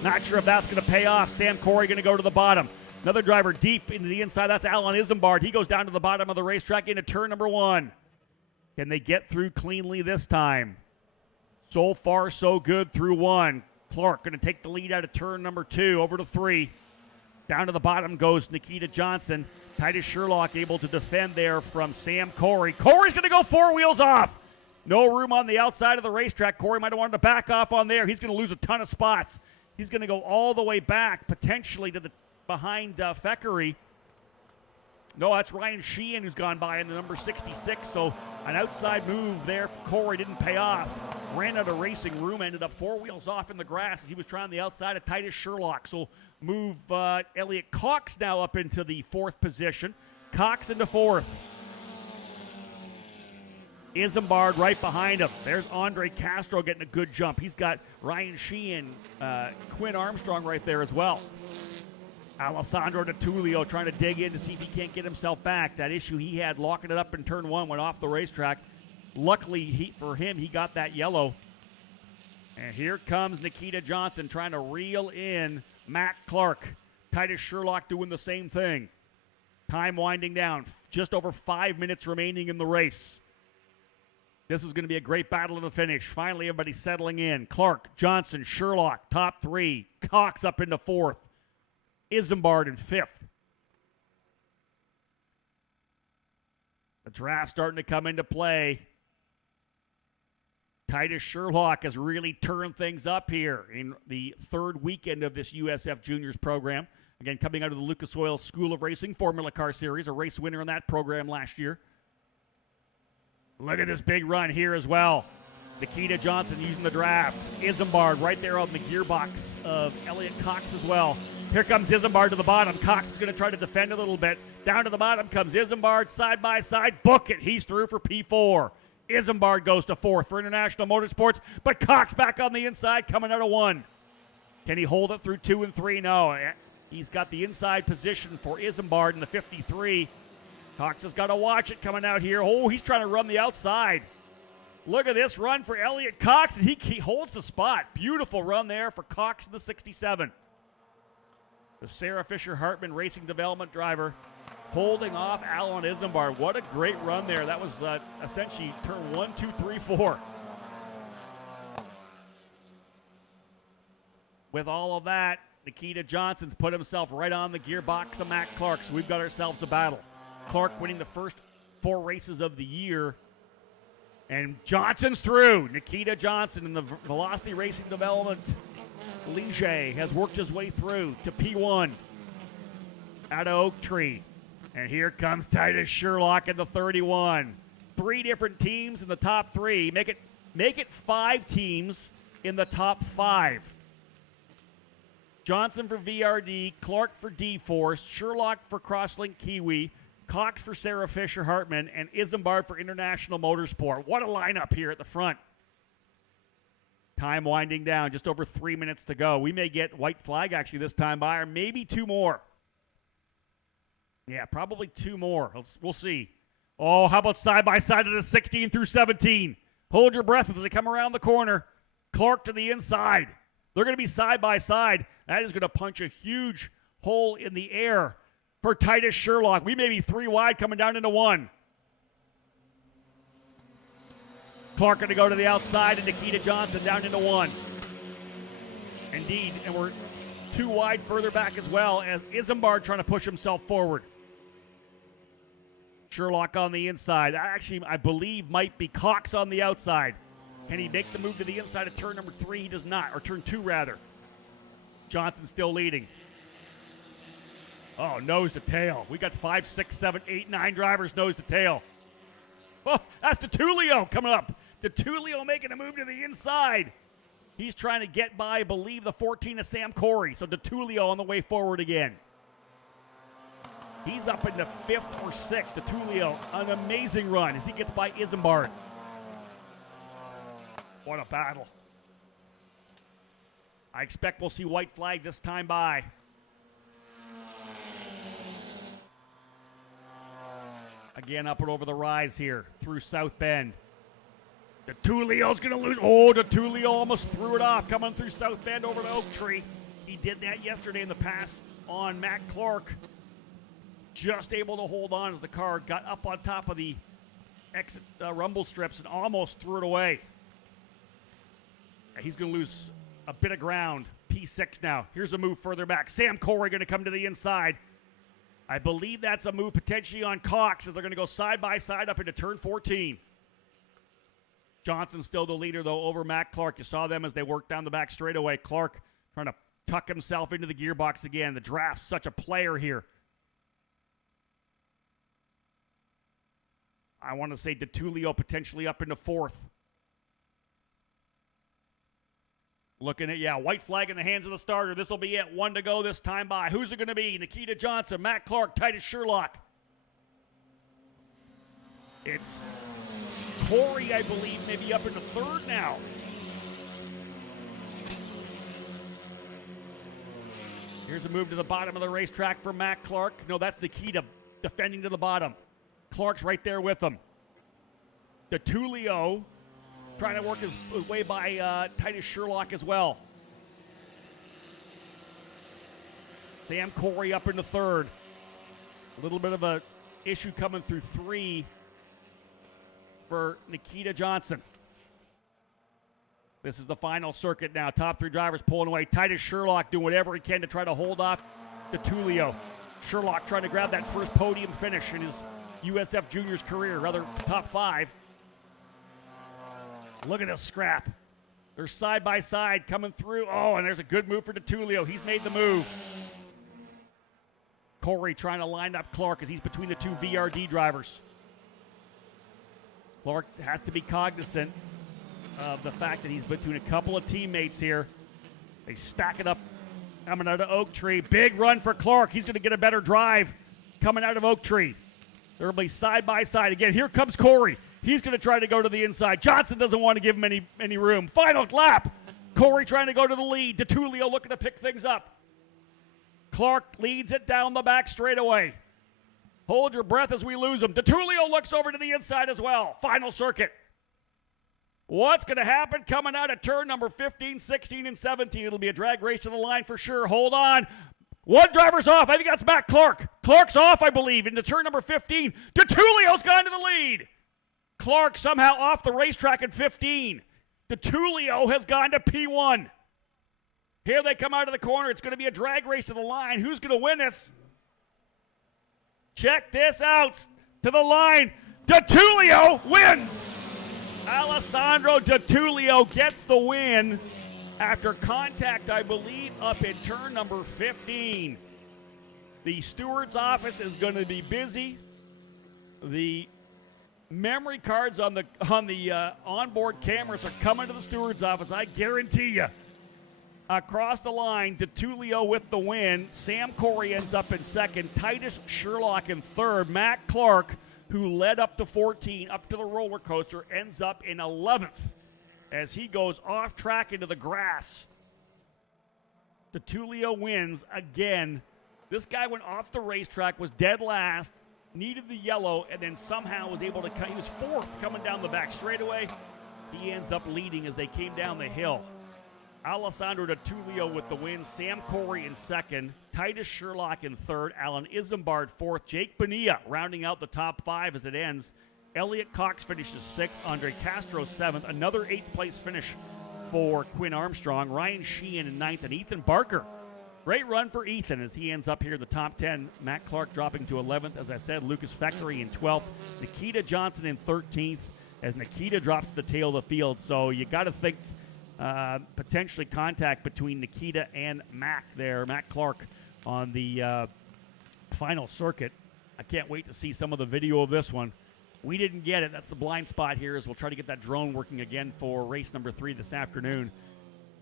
Not sure if that's going to pay off. Sam Corey going to go to the bottom. Another driver deep into the inside. That's Alan Isambard. He goes down to the bottom of the racetrack into turn number 1. Can they get through cleanly this time? So far, so good through 1. Clark going to take the lead out of turn number 2 over to 3. Down to the bottom goes Nikita Johnson. Titus Sherlock able to defend there from Sam Corey. Corey's going to go 4 wheels off. No room on the outside of the racetrack. Corey might have wanted to back off on there. He's going to lose a ton of spots. He's going to go all the way back, potentially to the behind Feckery. No, that's Ryan Sheehan who's gone by in the number 66. So an outside move there for Corey didn't pay off. Ran out of racing room, ended up 4 wheels off in the grass as he was trying the outside of Titus Sherlock. So move Elliot Cox now up into the 4th position. Cox into 4th. Isambard right behind him. There's Andre Castro getting a good jump. He's got Ryan Sheehan, Quinn Armstrong right there as well. Alessandro DiTullio trying to dig in to see if he can't get himself back. That issue he had locking it up in turn 1 went off the racetrack. Luckily for him, he got that yellow. And here comes Nikita Johnson trying to reel in Matt Clark. Titus Sherlock doing the same thing. Time winding down. Just over 5 minutes remaining in the race. This is going to be a great battle to the finish. Finally, everybody's settling in. Clark, Johnson, Sherlock, top 3. Cox up into 4th. Isambard in 5th. The draft starting to come into play. Titus Sherlock has really turned things up here in the 3rd weekend of this USF Juniors program. Again, coming out of the Lucas Oil School of Racing Formula Car Series, a race winner in that program last year. Look at this big run here as well. Nikita Johnson using the draft. Isambard right there on the gearbox of Elliot Cox as well. Here comes Isambard to the bottom. Cox is going to try to defend a little bit. Down to the bottom comes Isambard, side by side. Book it. He's through for P4. Isambard goes to 4th for International Motorsports, but Cox back on the inside coming out of 1. Can he hold it through 2 and 3? No. He's got the inside position for Isambard in the 53. Cox has got to watch it coming out here. Oh, he's trying to run the outside. Look at this run for Elliot Cox, and he holds the spot. Beautiful run there for Cox in the 67. The Sarah Fisher Hartman Racing Development driver holding off Alan Isambard. What a great run there. That was essentially turn 1, 2, 3, 4. With all of that, Nikita Johnson's put himself right on the gearbox of Matt Clark, so we've got ourselves a battle. Clark winning the first 4 races of the year. And Johnson's through. Nikita Johnson in the Velocity Racing Development Ligier has worked his way through to P1 out of Oak Tree. And here comes Titus Sherlock in the 31. 3 different teams in the top 3. Make it 5 teams in the top 5. Johnson for VRD, Clark for D-Force, Sherlock for Crosslink Kiwi, Cox for Sarah Fisher Hartman, and Isambard for International Motorsport. What a lineup here at the front. Time winding down, just over 3 minutes to go. We may get white flag actually this time by, or maybe 2 more. Yeah, probably 2 more. We'll see. Oh, how about side by side of the 16 through 17? Hold your breath as they come around the corner. Clark to the inside. They're going to be side by side. That is going to punch a huge hole in the air for Titus Sherlock. We may be 3 wide coming down into 1. Clark going to go to the outside and Nikita Johnson down into 1. Indeed, and we're 2 wide further back as well as Isambard trying to push himself forward. Sherlock on the inside. Actually, I believe might be Cox on the outside. Can he make the move to the inside of turn number 3? He does not, or turn 2 rather. Johnson still leading. Oh, nose to tail. We got 5, 6, 7, 8, 9 drivers nose to tail. Oh, that's DiTullio coming up. DiTullio making a move to the inside. He's trying to get by, I believe, the 14 of Sam Corey. So DeTulio on the way forward again. He's up into 5th or 6th. DeTulio, an amazing run as he gets by Isambard. What a battle. I expect we'll see white flag this time by. Again, up and over the rise here through South Bend. DeTulio's going to lose. Oh, DeTulio almost threw it off coming through South Bend over the Oak Tree. He did that yesterday in the pass on Matt Clark. Just able to hold on as the car got up on top of the exit rumble strips and almost threw it away. He's going to lose a bit of ground. P6 now. Here's a move further back. Sam Corey going to come to the inside. I believe that's a move potentially on Cox as they're going to go side by side up into turn 14. Johnson still the leader, though, over Matt Clark. You saw them as they worked down the back straightaway. Clark trying to tuck himself into the gearbox again. The draft's such a player here. I want to say DeTulio potentially up into 4th. Looking at, white flag in the hands of the starter. This will be it. 1 to go this time by. Who's it going to be? Nikita Johnson, Matt Clark, Titus Sherlock. It's Corey, I believe, maybe up into 3rd now. Here's a move to the bottom of the racetrack for Matt Clark. No, that's Nikita defending to the bottom. Clark's right there with him. DeTulio trying to work his way by Titus Sherlock as well. Sam Corey up into 3rd. A little bit of a issue coming through 3 for Nikita Johnson. This is the final circuit now. Top 3 drivers pulling away. Titus Sherlock doing whatever he can to try to hold off DeTulio. Sherlock trying to grab that first podium finish in his USF Juniors career, rather top 5. Look at this scrap. They're side by side coming through. Oh, and there's a good move for DeTulio. He's made the move. Corey trying to line up Clark as he's between the 2 VRD drivers. Clark has to be cognizant of the fact that he's between a couple of teammates here. They stack it up coming out of Oak Tree. Big run for Clark. He's going to get a better drive coming out of Oak Tree. They'll be side by side again. Here comes Corey. He's going to try to go to the inside. Johnson doesn't want to give him any room. Final lap. Corey trying to go to the lead. DeTulio looking to pick things up. Clark leads it down the back straightaway. Hold your breath as we lose him. DeTulio looks over to the inside as well. Final circuit. What's going to happen coming out of turn number 15, 16, and 17? It'll be a drag race to the line for sure. Hold on. One driver's off. I think that's Matt Clark. Clark's off, I believe, into turn number 15. DeTulio's gone to the lead. Clark somehow off the racetrack at 15. DeTulio has gone to P1. Here they come out of the corner. It's going to be a drag race to the line. Who's going to win this? Check this out. To the line. DeTulio wins. Alessandro DeTulio gets the win after contact, I believe, up in turn number 15. The steward's office is going to be busy. The memory cards on the onboard cameras are coming to the steward's office, I guarantee you. Across the line, DeTulio with the win. Sam Corey ends up in 2nd. Titus Sherlock in 3rd. Matt Clark, who led up to 14, up to the roller coaster, ends up in 11th as he goes off track into the grass. DeTulio wins again. This guy went off the racetrack, was dead last, needed the yellow, and then somehow was able to cut. He was 4th coming down the back straightaway. He ends up leading as they came down the hill. Alessandro DeTulio with the win. Sam Corey in 2nd. Titus Sherlock in 3rd. Alan Isambard 4th. Jake Bonilla rounding out the top 5 as it ends. Elliot Cox finishes 6th. Andre Castro 7th. Another 8th place finish for Quinn Armstrong. Ryan Sheehan in 9th. And Ethan Barker. Great run for Ethan as he ends up here in the top 10. Matt Clark dropping to 11th. As I said, Lucas Feckery in 12th. Nikita Johnson in 13th as Nikita drops to the tail of the field. So you got to think potentially contact between Nikita and Matt Clark on the final circuit. I can't wait to see some of the video of this one. We didn't get it. That's the blind spot here, as we'll try to get that drone working again for race number 3 this afternoon.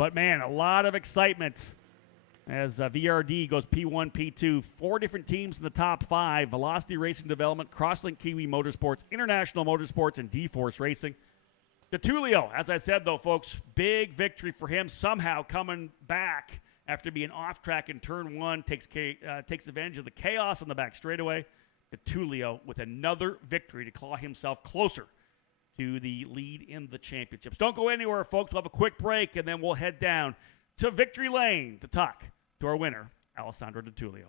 But, man, a lot of excitement as VRD goes P1, P2. 4 different teams in the top 5. Velocity Racing Development, Crosslink Kiwi Motorsports, International Motorsports, and D-Force Racing. DeTulio, as I said, though, folks, big victory for him. Somehow coming back after being off track in turn 1, takes advantage of the chaos on the back straightaway. DeTulio with another victory to claw himself closer to the lead in the championships. Don't go anywhere, folks. We'll have a quick break, and then we'll head down to Victory Lane to talk to our winner, Alessandro DeTulio.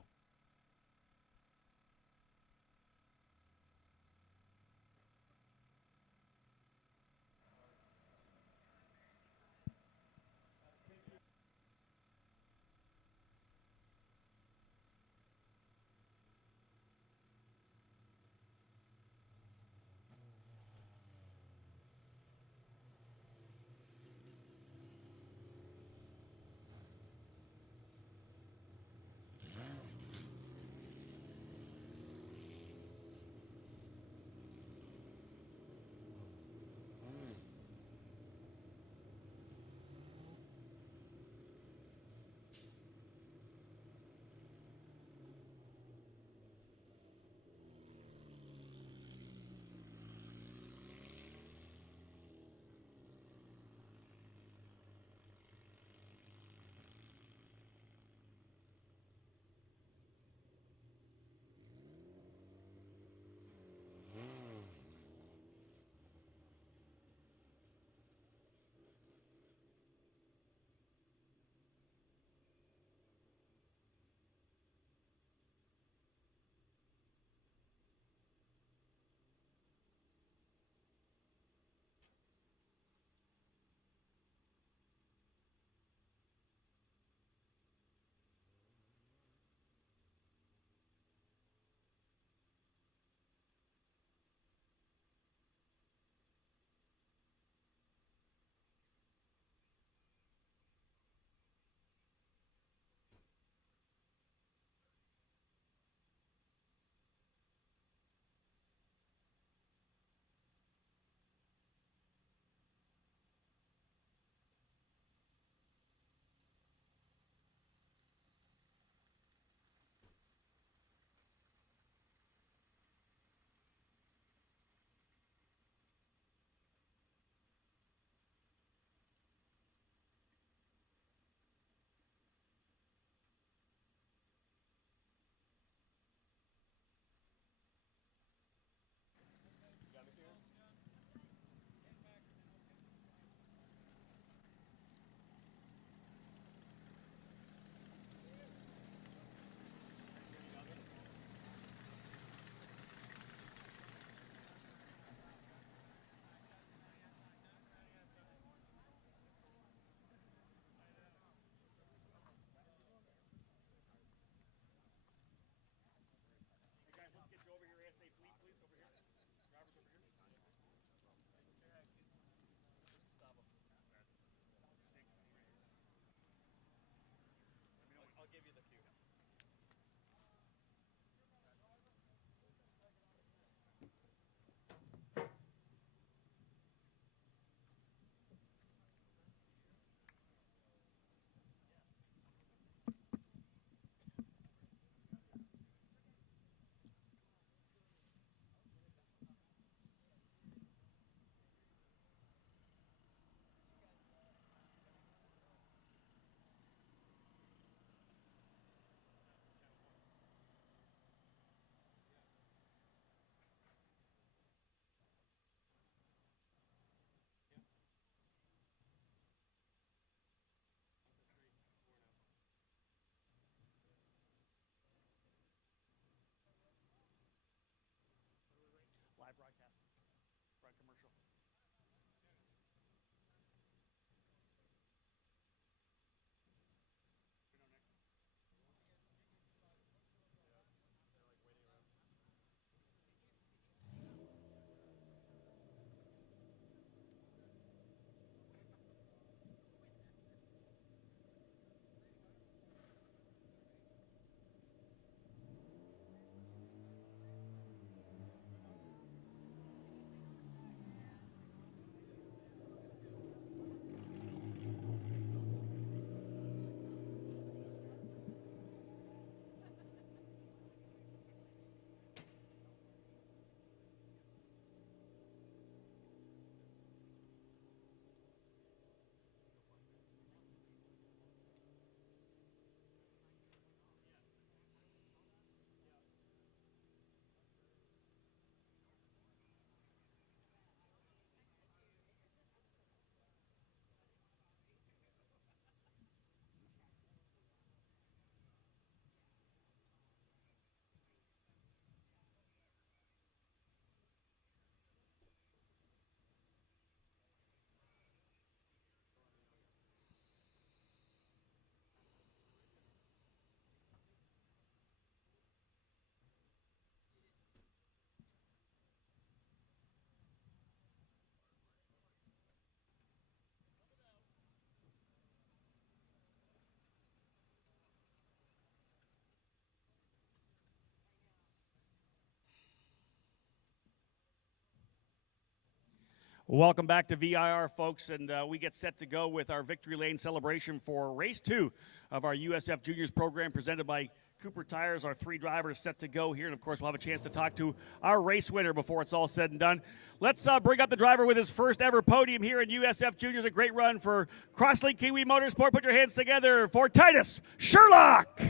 Welcome back to VIR, folks, and we get set to go with our Victory Lane celebration for Race 2 of our USF Juniors program presented by Cooper Tires. Our three drivers set to go here, and of course we'll have a chance to talk to our race winner before it's all said and done. Let's bring up the driver with his first ever podium here in USF Juniors. A great run for Crosslink Kiwi Motorsport. Put your hands together for Titus Sherlock.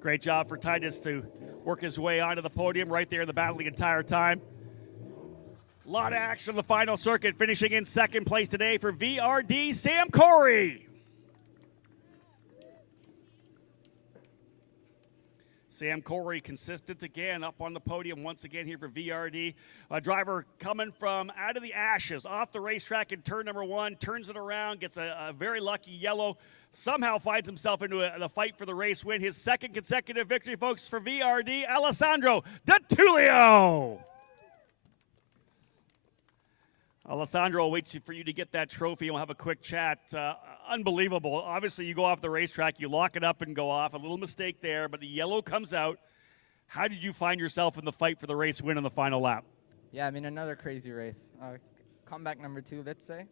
Great job for Titus to work his way onto the podium right there in the battle the entire time. A lot of action on the final circuit, finishing in second place today for VRD, Sam Corey. Sam Corey consistent again up on the podium once again here for VRD. A driver coming from out of the ashes off the racetrack in turn number 1, turns it around, gets a very lucky yellow, somehow finds himself into the fight for the race win. His second consecutive victory, folks, for VRD, Alessandro DeTulio. Alessandro, I'll wait for you to get that trophy, and we'll have a quick chat. Unbelievable. Obviously, you go off the racetrack, you lock it up and go off. A little mistake there, but the yellow comes out. How did you find yourself in the fight for the race win on the final lap? Yeah, I mean, another crazy race. Comeback number 2, let's say.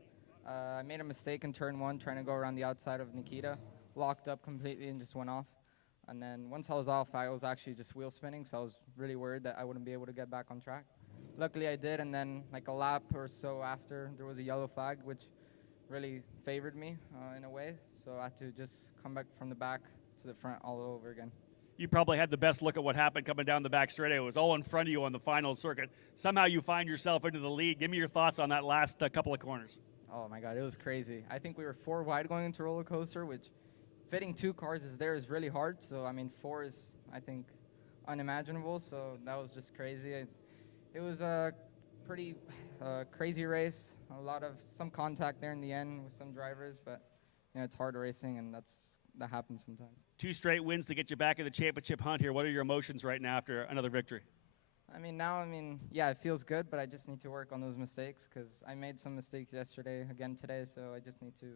I made a mistake in turn 1, trying to go around the outside of Nikita. Locked up completely and just went off. And then once I was off, I was actually just wheel spinning, so I was really worried that I wouldn't be able to get back on track. Luckily I did, and then like a lap or so after, there was a yellow flag, which really favored me in a way. So I had to just come back from the back to the front all over again. You probably had the best look at what happened coming down the back straight. It was all in front of you on the final circuit. Somehow you find yourself into the lead. Give me your thoughts on that last couple of corners. Oh my God, it was crazy. I think we were 4 wide going into roller coaster, which fitting 2 cars is really hard. So I mean, 4 is, I think, unimaginable. So that was just crazy. It was a pretty crazy race. Some contact there in the end with some drivers, but you know, it's hard racing, and that happens sometimes. 2 straight wins to get you back in the championship hunt here. What are your emotions right now after another victory? Yeah, it feels good, but I just need to work on those mistakes because I made some mistakes yesterday, again today, so I just need to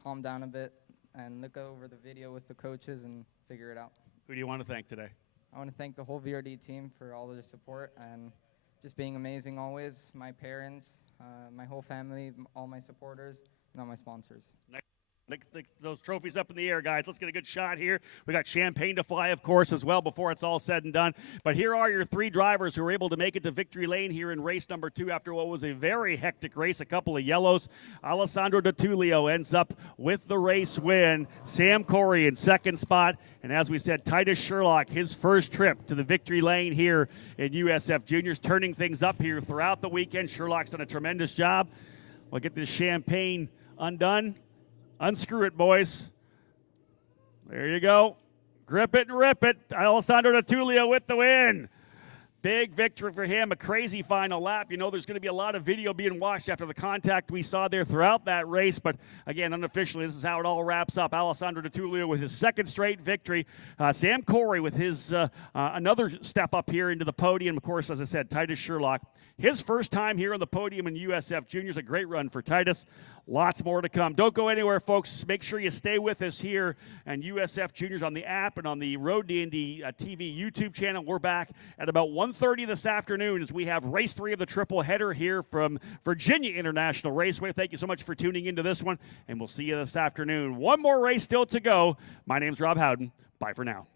calm down a bit and look over the video with the coaches and figure it out. Who do you want to thank today? I want to thank the whole VRD team for all of their support and just being amazing always. My parents, my whole family, all my supporters, and all my sponsors. Those trophies up in the air, guys. Let's get a good shot here. We got champagne to fly, of course, as well before it's all said and done. But here are your 3 drivers who were able to make it to victory lane here in race number 2 after what was a very hectic race, a couple of yellows. Alessandro DeTulio ends up with the race win. Sam Corey in second spot. And as we said, Titus Sherlock, his first trip to the victory lane here in USF Juniors, turning things up here throughout the weekend. Sherlock's done a tremendous job. We'll get this champagne undone. Unscrew it, boys. There you go. Grip it and rip it. Alessandro DeTulio with the win. Big victory for him, a crazy final lap. You know, there's going to be a lot of video being watched after the contact we saw there throughout that race. But, again, unofficially, this is how it all wraps up. Alessandro DeTulio with his second straight victory. Sam Corey with his another step up here into the podium. Of course, as I said, Titus Sherlock. His first time here on the podium in USF Juniors. A great run for Titus. Lots more to come. Don't go anywhere, folks. Make sure you stay with us here and USF Juniors on the app and on the Road to Indy TV YouTube channel. We're back at about 1:30 this afternoon as we have race 3 of the triple header here from Virginia International Raceway. Thank you so much for tuning into this one, and we'll see you this afternoon. One more race still to go. My name's Rob Howden. Bye for now.